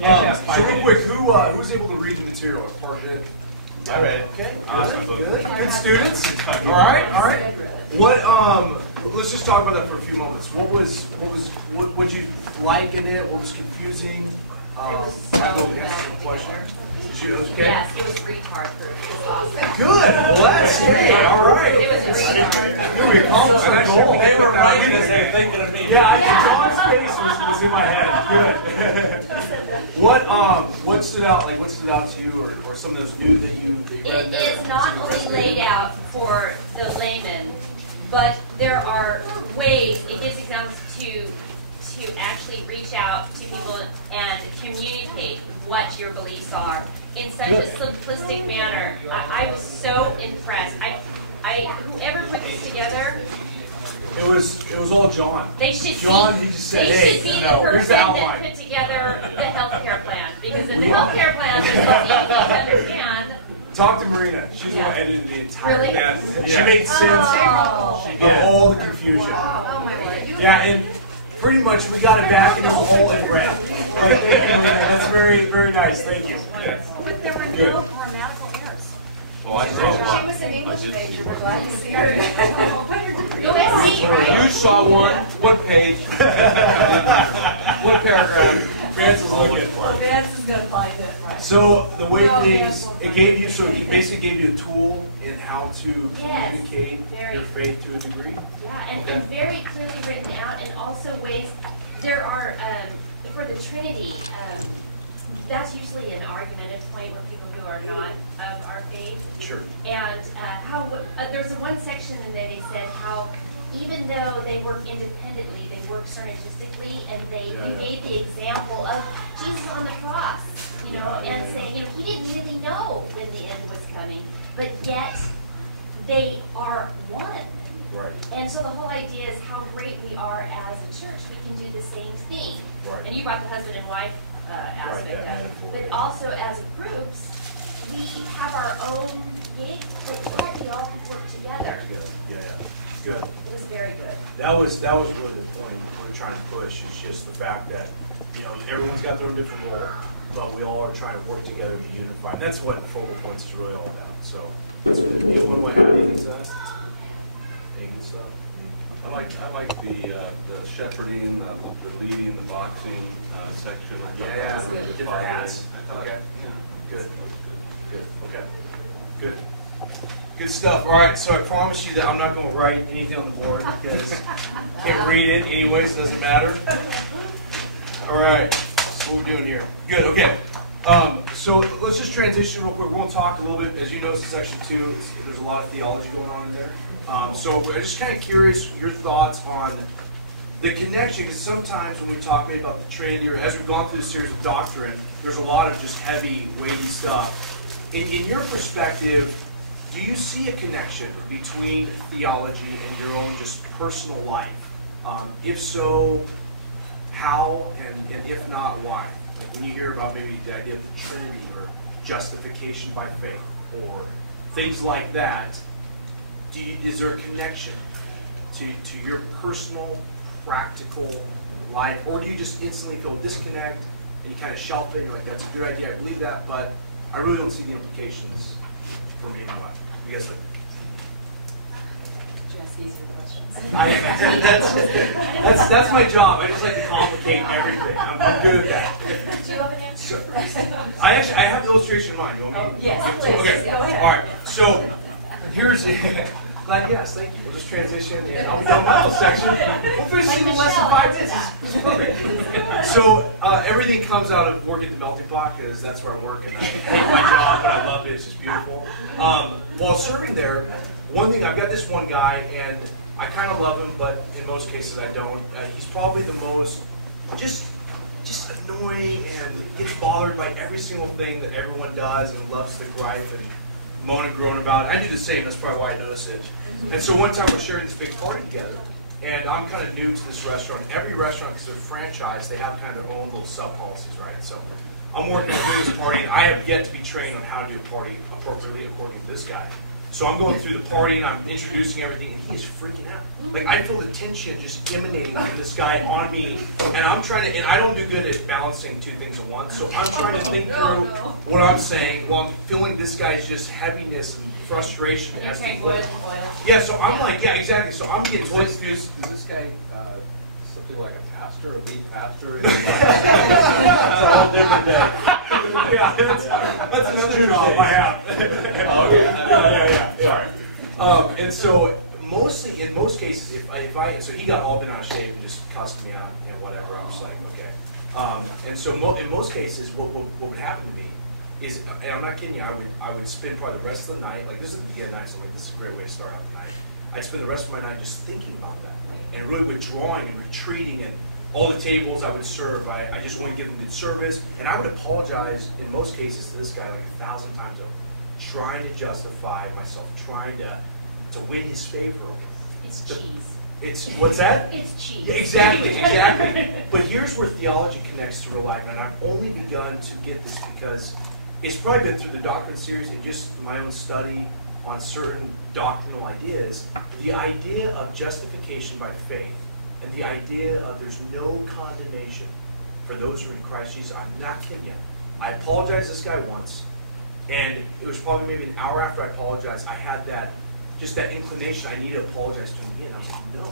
So real quick, who's able to read the material? Part did. I read it. Okay. Good students. All right. What? Let's just talk about that for a few moments. What would you like in it? What was confusing? Okay. Yes, it was retard proof. It was awesome. Good. Well, that's great. All right. It was retard proof. We accomplished our goal. They were writing as they were thinking of me. Yeah, John's face was in my head. Good. What stood out? Like, what stood out to you, or some of those new that you read there? It is not only laid out for the layman, but there are ways. It gives examples to actually reach out to people and communicate what your beliefs are in such a simplistic manner. I was so impressed. Whoever put this together. It was all John. He just said, hey, should be the person that put together the healthcare plan, because in the healthcare plan, there's something you need to understand. Talk to Marina. She's the one who edited the entire Really? thing. She made sense of all the confusion. Oh my word. Yeah, and pretty much we got it back and it was all in red. Thank you, Marina. That's very, very nice. Thank you. But there were no grammatical errors. Well, I saw She one. was an English major. We're glad to see her. USC, right? You saw one. What page? What paragraph? Vance is looking. Vance is going to find it, right? So the way things, it basically gave you a tool in how to communicate your faith to a degree. Yeah, and very clearly written out, and also ways, there are, for the Trinity, that's usually an argumentative point with people who are not of our faith. Sure. And there's one section in there they said how even though they work independently, they work synergistically, and they gave the example of Jesus on the cross, and saying, he didn't really know when the end was coming, but yet they are one. Right. And so the whole idea is how great we are as a church. We can do the same thing. Right. And you brought the husband and wife aspect of it. But also as groups, we have our own gig, but yet we all work together. Yeah. Good. It was very good. That was really the point we're trying to push. Is just the fact that everyone's got their own different role, but we all are trying to work together to be unified. And that's what Focal Points is really all about. So that's good. Do you want to add anything to that? Any good stuff? I like the shepherding, the leading, the boxing section. Different hats. Okay. Yeah. Good. Okay. Good. Good stuff. All right, so I promise you that I'm not going to write anything on the board because I can't read it anyways, doesn't matter. All right, so what we're doing here. Good, okay. So let's just transition real quick. We're going to talk a little bit, as you notice in section 2, there's a lot of theology going on in there. So I'm just kind of curious your thoughts on the connection, because sometimes when we talk maybe about the Trinity, or as we've gone through the series of doctrine, there's a lot of just heavy, weighty stuff. In your perspective, do you see a connection between theology and your own just personal life? If so, how, and if not, why? Like when you hear about maybe the idea of the Trinity or justification by faith or things like that, is there a connection to your personal, practical life? Or do you just instantly feel disconnect and you kind of shelf it and you're like, that's a good idea, I believe that, but I really don't see the implications for me in my life? You guys like? Just easier questions. That's my job. I just like to complicate everything. I'm good at that. Do you have an answer? I have the illustration in mind. You want me? Yes, please. Okay. Go ahead. All right. So here's. Glad you asked. Thank you. We'll just transition, and I'll be done with my little section. We'll finish in less than 5 minutes. This is perfect. So everything comes out of working at the melting pot, because that's where I work, and I hate my job, but I love it. It's just beautiful. While serving there, one thing, I've got this one guy, and I kind of love him, but in most cases I don't. He's probably the most just annoying and gets bothered by every single thing that everyone does and loves to gripe and moan and groan about it. I do the same. That's probably why I notice it. And so one time we're sharing this big party together, and I'm kind of new to this restaurant. Every restaurant, because they're franchised, they have kind of their own little sub-policies, right? So I'm working on doing this party, and I have yet to be trained on how to do a party appropriately according to this guy. So I'm going through the party and I'm introducing everything, and he is freaking out. Like, I feel the tension just emanating from this guy on me, and I'm trying to, and I don't do good at balancing two things at once, so I'm trying to think through what I'm saying while I'm feeling this guy's just heaviness and frustration. You're As to carrying what, oil. yeah, so I'm like, yeah, exactly. So I'm getting Is confused. this guy something like a pastor, a lead pastor? Yeah, that's another job I have. Sorry. And so mostly, in most cases, so he got all bent out of shape and just cussed me out and whatever. I was like, okay. And so in most cases, what would happen to me is, and I'm not kidding you, I would spend probably the rest of the night, like this is the beginning of the night, so I'm like, this is a great way to start out the night. I'd spend the rest of my night just thinking about that and really withdrawing and retreating, and all the tables I would serve, I just wouldn't give them good service, and I would apologize in most cases to this guy like 1,000 times over, trying to justify myself, trying to win his favor. It's cheese. It's, what's that? It's cheese. Yeah, exactly, exactly. But here's where theology connects to real life, and I've only begun to get this because it's probably been through the doctrine series and just my own study on certain doctrinal ideas. The idea of justification by faith and the idea of there's no condemnation for those who are in Christ Jesus. I'm not kidding you. I apologized to this guy once, and it was probably maybe an hour after I apologized, I had just that inclination I needed to apologize to him again. I was like, no,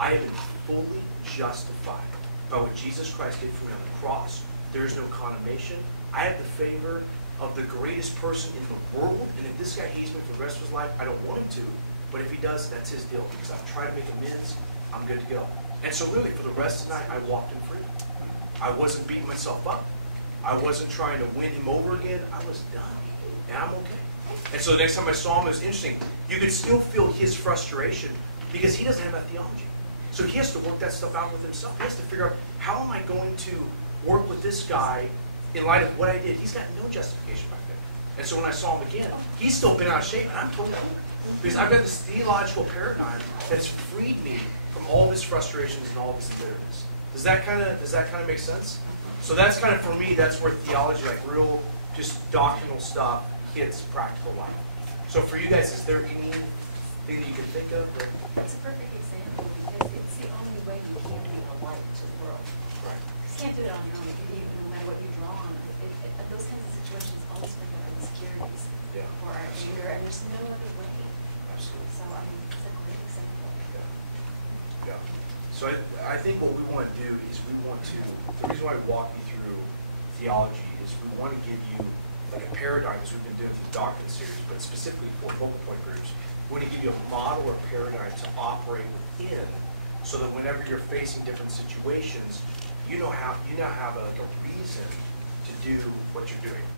I have been fully justified by what Jesus Christ did for me on the cross. There is no condemnation. I have the favor of the greatest person in the world, and if this guy hates me for the rest of his life, I don't want him to, but if he does, that's his deal, because I've tried to make amends, I'm good to go. And so really, for the rest of the night, I walked in freedom. I wasn't beating myself up. I wasn't trying to win him over again. I was done, and I'm okay. And so the next time I saw him, it was interesting. You could still feel his frustration because he doesn't have that theology. So he has to work that stuff out with himself. He has to figure out, how am I going to work with this guy in light of what I did? He's got no justification by faith. And so when I saw him again, he's still been out of shape, and I'm totally over it. Because I've got this theological paradigm that's freed me from all of his frustrations and all of his bitterness. Does that kind of make sense? So that's kind of, for me, that's where theology, like real, just doctrinal stuff, hits practical life. So for you guys, is there anything that you can think of? That's a perfect example because it's the only way you can be a light to the world. Right. You can't do it on your own, even no matter what you draw on. Those kinds of situations always bring our insecurities or our anger, and there's no other way. Absolutely. So, I mean, it's a great example. Yeah. So I think what we want to do is the reason why we walk you through theology is we want to give you like a paradigm, as we've been doing through the doctrine series, but specifically for focal point groups. We want to give you a model or paradigm to operate within, so that whenever you're facing different situations, you now have a reason to do what you're doing.